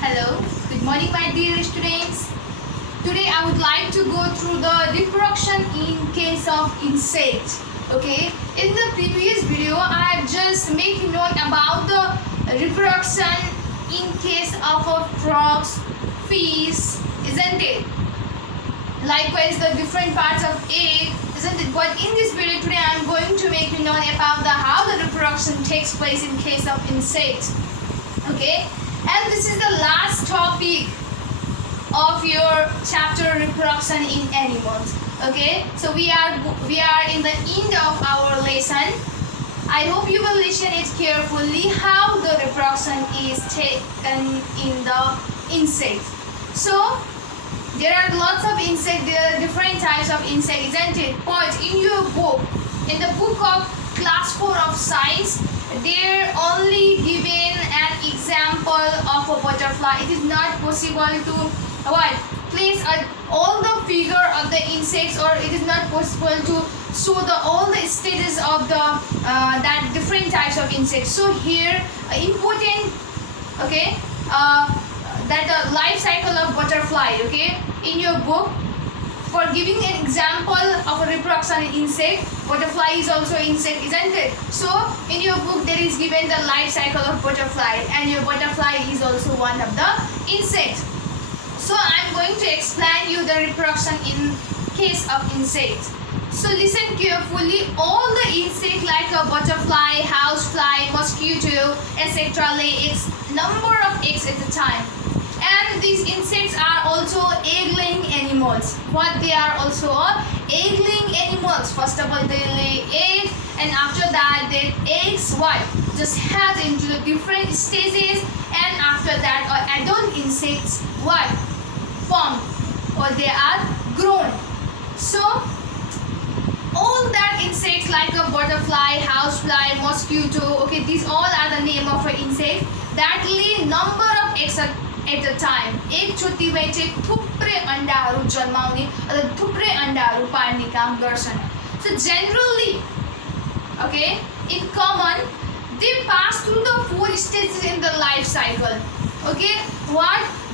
Hello, good morning my dear students. Today I would like to go through the reproduction in case of insects. Okay, in the previous video I have just made known about the reproduction in case of frogs, fish, isn't it? Likewise the different parts of egg, isn't it? But in this video today I am going to make you know about how the reproduction takes place in case of insects. Okay, and this is the last topic of your chapter reproduction in animals. Okay, so we are in the end of our lesson. I hope you will listen it carefully how the reproduction is taken in the insects. So there are lots of insects, there are different types of insects, isn't it? But in your book, in the book of class 4 of science, they're only given an example of a butterfly. It is not possible to place all the figure of the insects, or it is not possible to show all the stages of the that different types of insects. So here important, okay, that the life cycle of butterfly, okay, in your book. For giving an example of a reproduction in insect, butterfly is also insect, isn't it? So in your book there is given the life cycle of butterfly, and your butterfly is also one of the insects. So I am going to explain you the reproduction in case of insects. So listen carefully. All the insects like a butterfly, housefly, mosquito, etc. lay eggs, number of eggs at a time. And these insects are also egg-laying animals. What they are also egg-laying animals. First of all, they lay eggs, and after that, their eggs just hatch into the different stages, and after that, adult insects form, or they are grown. So all that insects like a butterfly, housefly, mosquito, okay, these all are the name of an insect that lay number of eggs at a time. एक चोटीमै चाहिँ थुप्रै अण्डाहरू जन्माउने अथवा थुप्रै अण्डाहरू पार्ने काम गर्छन्. So generally, okay, in common, they pass through the 4 stages in the life cycle. Okay,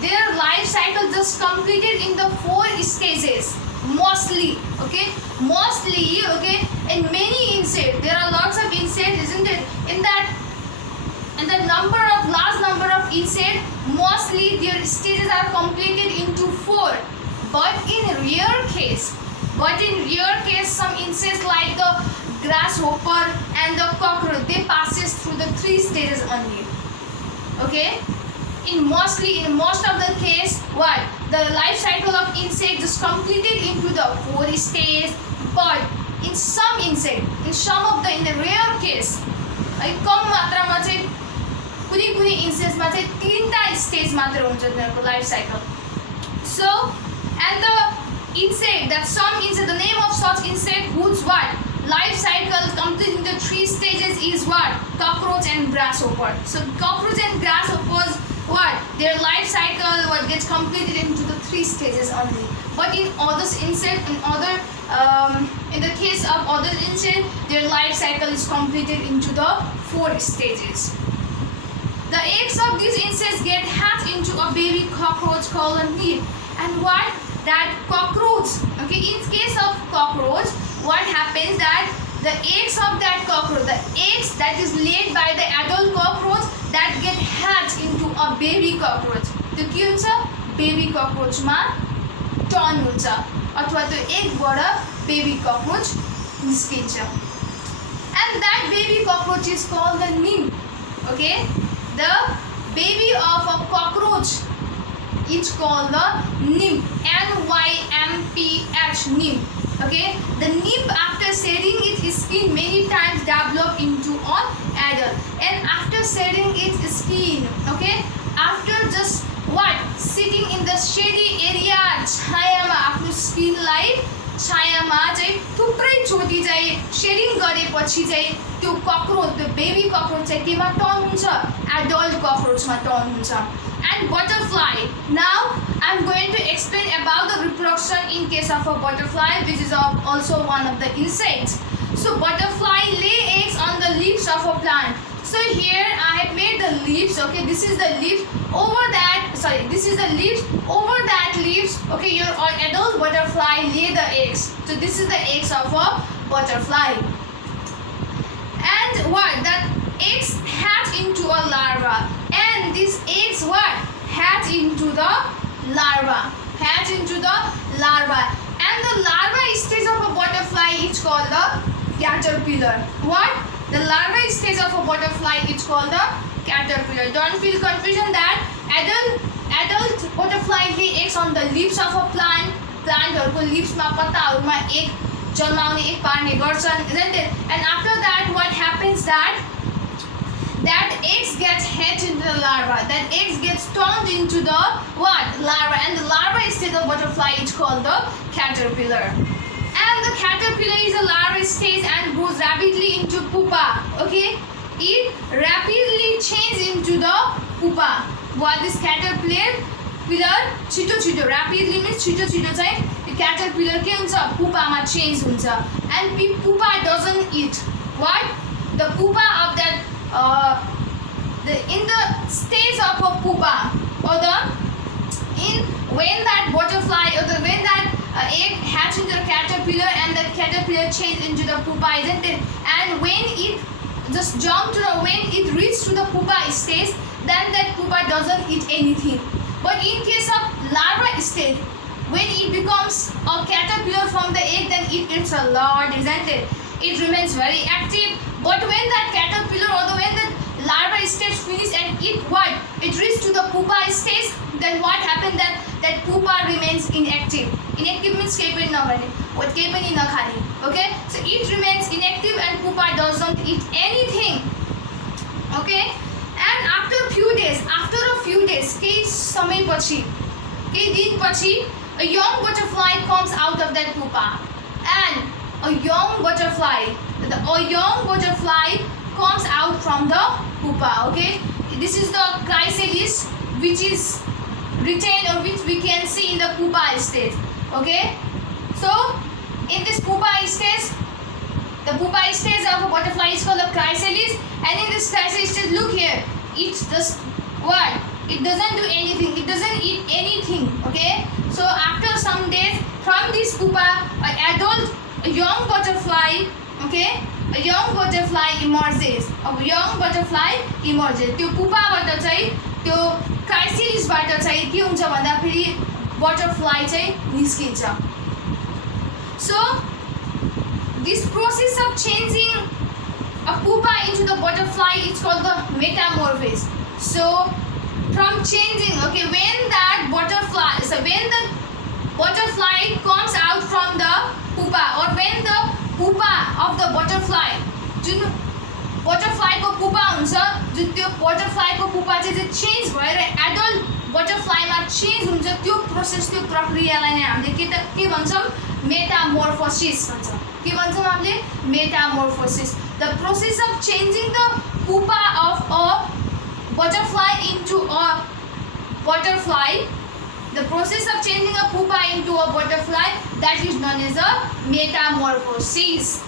their life cycle just completed in the 4 stages mostly. Okay, in many insects, there are lots of insects, isn't it? In that large number of insects, mostly their stages are completed into 4. But in rare case, some insects like the grasshopper and the cockroach, they passes through the 3 stages only. Okay, in most of the case, the life cycle of insect is completed into the 4 stages. But in some insect, in the rare case, कम मात्रामा चाहिँ कुनै insectsमा चाहिँ 3टा stage मात्र हुन्छ तिनीहरुको life cycle. So and the insect, the name of such insect whose life cycle completing the 3 stages is cockroach and grasshopper. So cockroach and grasshoppers, their life cycle gets completed into the 3 stages only. But in others insect, in the case of other insect, their life cycle is completed into the 4 stages. The eggs of these insects get hatched into a baby cockroach called a nib. And that cockroach, okay, in case of cockroach, what happens that the eggs of that cockroach, the eggs that is laid by the adult cockroach, that get hatched into a baby cockroach. त्यो के हुन्छ? Baby cockroach मा turn हुन्छ, अथवा त्यो एगबाट baby cockroach निस्किन्छ. And that baby cockroach is called the nymph. Okay, the baby of a cockroach is called the nymph. N-Y-M-P-H, nymph. Okay, the nymph after shedding its skin many times develop into an adult. And after shedding its skin, okay, after just sitting in the shady area, छायामा आफ्नो स्किनलाई छायामा चाहिँ थुप्रै चोटी चाहिँ shedding गरेपछि चाहिँ त्यो cockroach, त्यो baby cockroach चाहिँ केमा टर्न हुन्छ? एडल्ट ककरोचमा टर्न हुन्छ. And butterfly. Now I am going to explain about the reproduction in case of a butterfly, which is also one of the insects. So butterfly lay eggs on the leaves of a plant. So here I have made the the leaves. Okay, this is the leaves. Over that, sorry, this is the leaves. Over that leaves, okay, your adult butterfly lay the eggs. So this is the eggs of a butterfly. And what? That eggs hatch into a larva. And these eggs what? Hatch into the larva. Hatch into the larva. And the larva stage of a butterfly is called the caterpillar. What? The larva stage of a butterfly is called the caterpillar. Don't feel confusion that adult butterfly lay eggs on the leaves of a plant. Plantहरूको leavesमा पत्ताहरूमा egg जन्माउने एक पार्ने गर्छन्, isn't it? And after that what happens that eggs gets hatched into the larva. That eggs gets turned into the what? Larva. And the larva stage of butterfly is called the caterpillar. And the caterpillar is a larva stage and grows rapidly into pupa. Okay, it rapidly changes into the pupa. What this caterpillar छिटो rapidly means छिटो चाहिँ यो caterpillar के हुन्छ pupa change हुन्छ. And pupa doesn't eat. What? The pupa of that in the stage of a pupa, or when that butterfly or when that egg hatch into the caterpillar and that caterpillar change into the pupa, isn't it? And when it just jump to when it reaches to the pupa stage, then that pupa doesn't eat anything. But in case of larva stage, when it becomes a caterpillar from the egg, then it eats a lot, isn't it? It remains very active. But when that caterpillar or when that larva stage finish and it what? It reaches to the pupa stage, then what happened that pupa remains inactive. Inactive means kehi pani nagर्ने, what kehi pani नखाने. Okay? So it remains inactive and pupa doesn't eat anything. Okay? And after a few days, केही समयपछि, केही दिनपछि, a young butterfly comes out of that pupa. And a young butterfly comes out from the pupa. Okay, this is the chrysalis which is retained or which we can see in the pupa stage. Okay, so in this pupa stage, the pupa stage of a butterfly is called the chrysalis. And in this chrysalis stage, look here, it's just what? It doesn't do anything. It doesn't eat anything. Okay, so after some days from this pupa, a young butterfly, okay, a young butterfly emerges. A young butterfly emerges. त्यो पुपाबाट चाहिँ त्यो क्राइसिलिसबाट चाहिँ के हुन्छ भन्दाखेरि butterfly चाहिँ निस्किन्छ. So this process of changing a pupa into the butterfly is called the metamorphosis. So from changing, okay, when the butterfly comes out from the pupa, or when the pupa of the butterfly, Jun butterfly को pupa हुन्छ, जुन त्यो butterfly को pupa चाहिँ change भएर adult butterfly मा change हुन्छ, त्यो process, त्यो प्रक्रियालाई नै हामीले के भन्छौँ? Metamorphosis भन्छ. के भन्छौँ हामीले? Metamorphosis. The process of changing the pupa of a butterfly into a butterfly, the process of changing a pupa into a butterfly, that is known as a metamorphosis.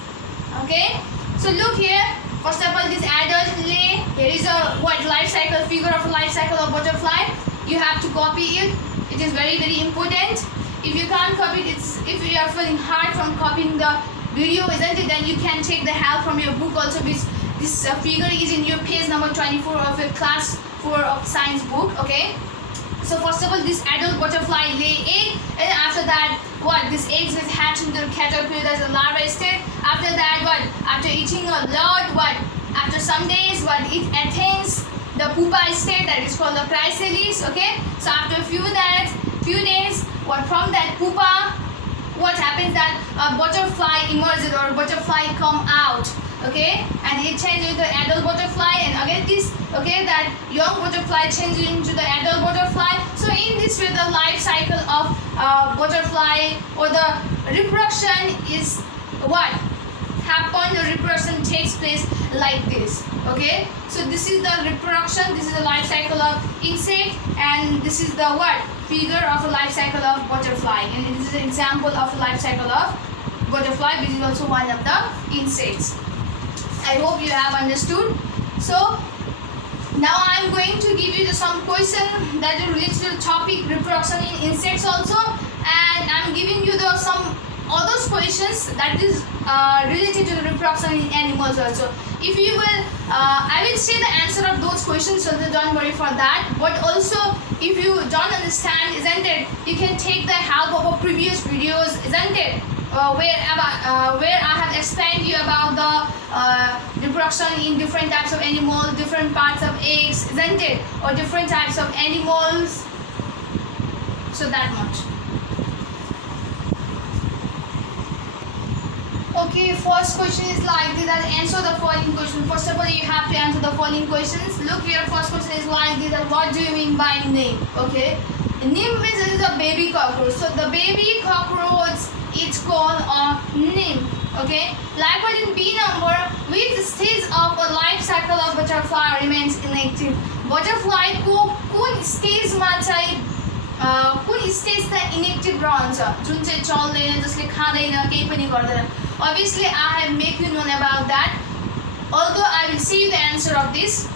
Okay, so look here. First of all, this adult lay. Here is a life cycle figure of a life cycle of butterfly. You have to copy it. It is very important. If you can't copy it, if you are feeling hard from copying the video, isn't it? Then you can take the help from your book also. This figure is in your page number 24 of your class 4 of science book. Okay, so first of all, this adult butterfly lay egg, and after that what? This eggs is hatched into the caterpillar as a larva state. After that what? After eating a lot, what? After some days, what? It attains the pupa state, that is called the chrysalis. Okay, so after few days, what? From that pupa, what happens that a butterfly emerges or a butterfly come out. Okay, and it changes into the adult butterfly, and again this, okay, that young butterfly changes into the adult butterfly. So in this way, the life cycle of butterfly or the reproduction is what happen. The reproduction takes place like this. Okay, so this is the reproduction, this is the life cycle of insect, and this is the what? Figure of a life cycle of butterfly, and this is an example of a life cycle of butterfly, which is also one of the insects. I hope you have understood. So now I I'm going to give you some question that is related to the topic reproduction in insects also, and I'm giving you some other questions that is related to the reproduction in animals also. If you will, I will say the answer of those questions, so don't worry for that. But also, if you don't understand, isn't it? You can take the help of our previous videos, isn't it? Where I have explained you about the reproduction in different types of animals, different parts of eggs, isn't it? Or different types of animals. So that much. Okay, first question is like this. That answer the following question. First of all, you have to answer the following questions. Look here, first question is like this. That what do you mean by name? Okay, name means it is a baby cockroach. So the baby cockroach, it's called a name. Okay, likewise in B number, which stage of a life cycle of butterfly remains inactive? Butterfly को कुन stage मा चाहिँ कुन stage त इनेक्टिभ रहन्छ, जुन चाहिँ चल्दैन, जसले खाँदैन, केही पनि गर्दैन. Obviously I have make you know about that. Although I will see you the answer of this.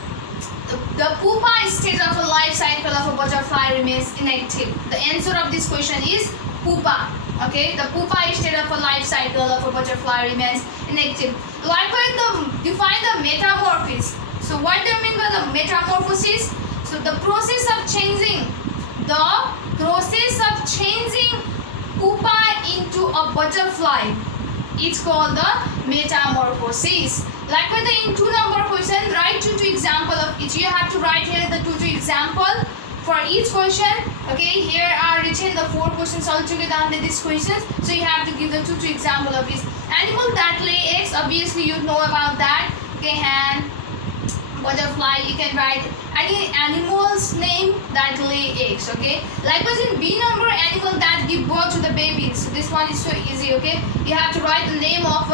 The pupa stage of a life cycle of a butterfly remains inactive. The answer of this question is pupa. Okay, the pupa stage of a life cycle of a butterfly remains inactive. Likewise, define the metamorphosis. So what do you mean by the metamorphosis? So the process of changing pupa into a butterfly, it's called the metamorphosis. Likewise, in 2 number question, write two example of each. You have to write here the two example for each question. Okay, here are written the 4 questions altogether under these questions. So you have to give the two example of each. Animal that lay eggs, obviously you know about that. Okay, hen, butterfly, you can write any animal's name that lay eggs. Okay, likewise in B number, animal that give birth to the babies. So this one is so easy. Okay, you have to write the name of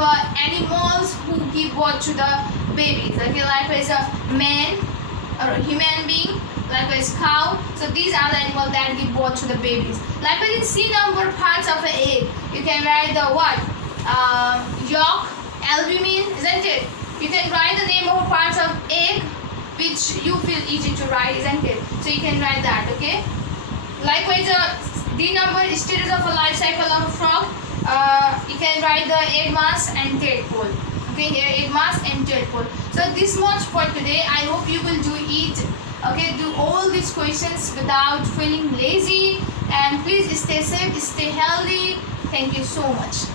animals who give birth to the babies. Okay, likewise a man or a human being, likewise cow. So these are the animals that give birth to the babies. Likewise in C number, parts of an egg, you can write the what? Yolk, albumin, isn't it? You can write the name of parts of egg which you feel easy to write, isn't it? So you can write that. Okay, likewise D number, stages of a life cycle of a frog. You can write the egg mass and tadpole. Okay, here egg mass and tadpole. So this much for today. I hope you will do it. Okay, do all these questions without feeling lazy, and please stay safe, stay healthy. Thank you so much.